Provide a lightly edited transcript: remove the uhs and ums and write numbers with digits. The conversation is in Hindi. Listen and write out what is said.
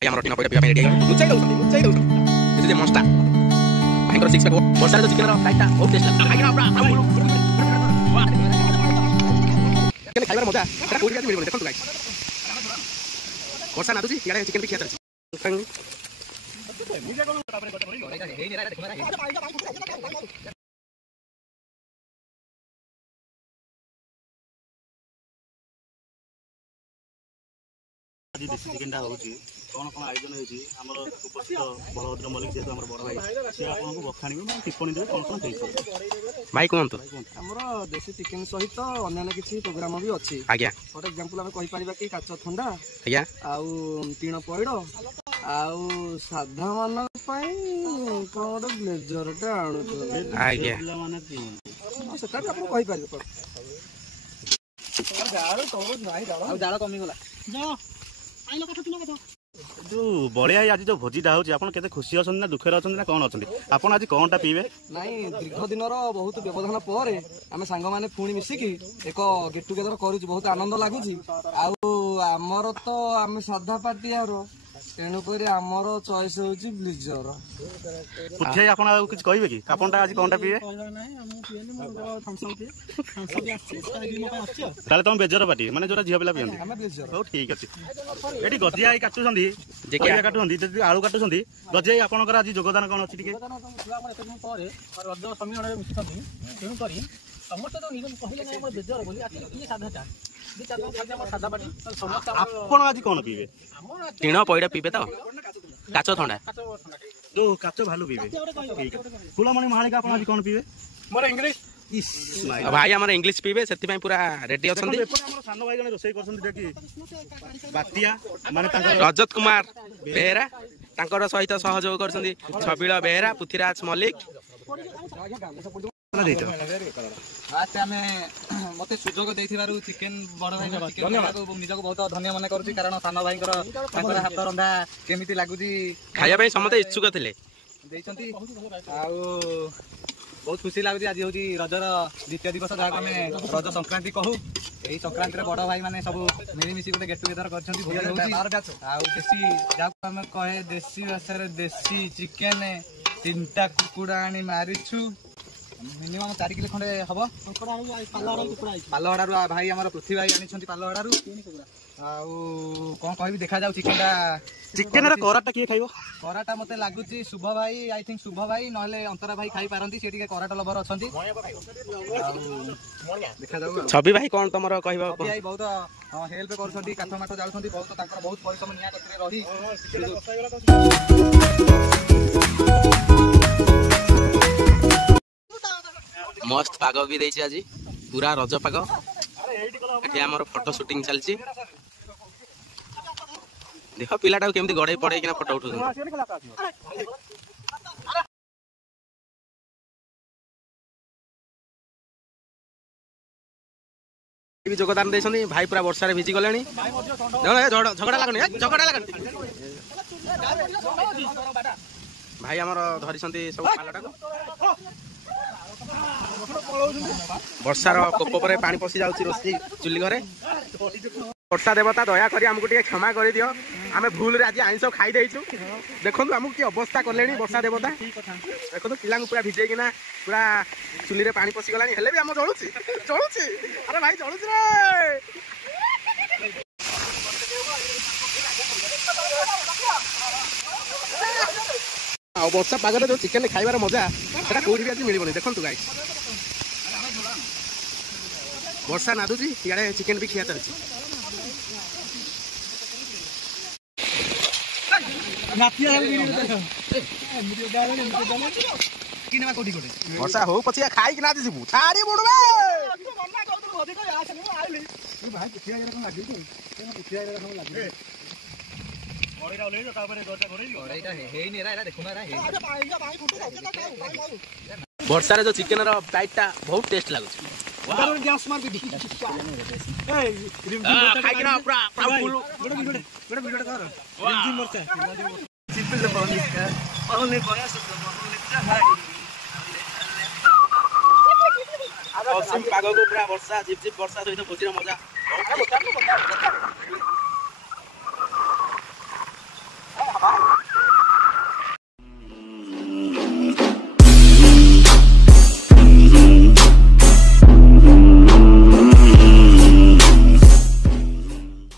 ଆମର ଟିଣ ପଇଡା ପିଇବା ପାଇଁ ରେଡି ହେଇଗଲା। ଲୁଚାଇ ଦଉଛନ୍ତି ଯେ ମସ୍ତା ଭାଇଙ୍କର ସିକ୍ସ ପ୍ୟାକ୍ ବର୍ଷାରେ ଯୋଉ ଚିକେନର ଫ୍ରାଇଟା ବହୁତ ଟେଷ୍ଟ ଲାଗୁଛି। ଚିକେନ ଖାଇବାର ମଜା ସେଟା କୋଉଠି ଆଜି ମିଳିବନି। ଦେଖନ୍ତୁ ଗାଇସ୍ ବର୍ଷା ନାଦୁଛି ଇଆଡେ ଚିକେନ ବି ଖିଆ ଚାଲିଛି। आज देशी चिकेन होची कौन कौन आयोजन होची हमर उपस्थित बलभद्र मल्लिक जेतु हमर बड़ भाई से आपन को बखाणी में टिप्पणी दे कौन कौन देछि भाई कोंतो हमर देशी चिकेन सहित अन्य किछि प्रोग्राम भी अछि। आज्ञा फॉर एग्जांपल हम कहि परिबा कि काच ठंडा आज्ञा आउ तीन पइडो आउ साधा मान पई कोन ब्लेजर टा आनु आज्ञा माने की सेटा आपण कहि परिबा जाळ तो नाही जाळ आउ जाळ कमी गला जा जो बड़िया आज जो भोजीटा होची आपन केते खुशी अछन ना दुखरे अछन ना कोन अछन आपन आज कोनटा पीबे नाही दीर्घ दिनर बहुत व्यवधान पर आमे संग माने पुणी मिसिकी एक गेट टुगेदर करूची बहुत आनंद लागुची। आउ हमर तो आमे साधा पार्टीआर तेणु करी हमर चॉइस होची ब्लेजर। पुठे आपन आ कुछ कहबे की आपनटा आज कोनटा पीबे ताले तुम बेजर पार्टी माने जोरा झिया पिला पियंदी हमें ब्लेजर हो ठीक अछि एठी गजिया काटु संदी जे के काटु संदी जे आलू काटु संदी गजिया आपनकर आज योगदान कोन अछि टिके रज समीरण मिसथि तेणु करी समस्त तो निगम कहिले नै हमर बेजर बोली आछि ई साधाटा दि चार खाली हमर साधा पार्टी समस्त आपन आज कोन पीबे ଟିଣ ପଇଡା ପିବେ ତ କାଚ ଥଣ୍ଡା तो काचो भालू पीबे ठीक फुलमणि महालिका आपन आज कोन पीबे मोर इंग्लिश इस भाई हमर इंग्लिश पीबे सेति ପାଇଁ ପୁରା रेडी अछंती। हमर सानो भाई जने रोसई करछन देखि बातिया माने तांकर रजत कुमार बेहेरा तांकर सहित सहयोग करछंती छबिळ बेहेरा पृथ्वीराज मल्लिक। आज आमे मते सुजोग देथिबारु चिकेन बड़ भाई चिकेन निजको बहुत धन्य मन करूची कारण सानो भाई तांकर हाथ रंधा केमिति लागुची खाया ପାଇଁ समते इच्छुक थिले देइछंती। आउ बहुत खुशी लागुची आज होची रजर द्वितीय दिवस जहा हमें रज संक्रांति कहू एही संक्रांति रे बड़ भाई माने सब मिली मिसी गोटे गेट टुगेदर करछंती भोज होची। आउ देसी जहा हमें कहे देसी भाषा रे देसी चिकेन तीनटा कुकुड़ा आनी मारिछु मिनिमम 4 किलो खंडे हबो पालहडारू भाई हमर पृथ्वी भाई आनी पालहडारू आउ कोन कहबी देखा जाउ चिकेन रे कराटा किए खाइबो कराटा मते लागुची शुभ भाई आई थिंक शुभ भाई नहले अंतरा भाई खाई पारंती से टिके कराटा लवर अछंती देखा जाउ छबि भाई कोन तमरो कहबो भाई बहुत हेल्प करछंती काठ माठ जाउछंती बहुत ताकर बहुत परिश्रम निया कतरे रही मस्त पाग भी देछि आज पूरा रज पाग एठी हमर फोटो शूटिंग चलछि देखो पिलाटा केमती गड़े पड़े किना फोटो उठो भी योगदान देछनी भाई पूरा वर्षा रे भिजी गलेनी झगड़ा लागनी भाई हमर धरिसंती सब पालटा को वर्षार कोप पर पानी पशि जाउची रोसी चुली घरे वर्षा देवता दया करी हमको टिके क्षमा कर दियो आमे भूल रे आज आइंस खाई देइछु देखंतु हमको की अवस्था करलेनी वर्षा देवता देखंतु पिला पूरा भिजे किना पूरा चुली रे पानी पशि गलानी हेले भी हम जळुची अरे भाई जळुची रे आ वर्षा पागरे जो चिकेन खाइबार मजा सेटा कोठी भी आज मिलिबनी देखंतु गाइस वर्षा नादुची इयाडे चिकेन भी खिया चलछि वर्षा हो पछिया खाई कि ना दिसबु छाड़ी बुडबे भाई पुथिया जरा कोन लागी पुथिया जरा कोन लागी ओरेरा ले जो तापरे गोटा गोरेई ओरेरा हे नै रा देखु ना रा हे वर्षा रे जो चिकेन रो फ्राइटा बहुत टेस्ट लागुछ वाह गैस मार के ए खाई कि ना पूरा फुल गोटे वीडियो कर रिमझिम मरता सिंपल से पानी बयास पाग को पूरा वर्षा झिप झिप वर्षा सहित खुशी मजा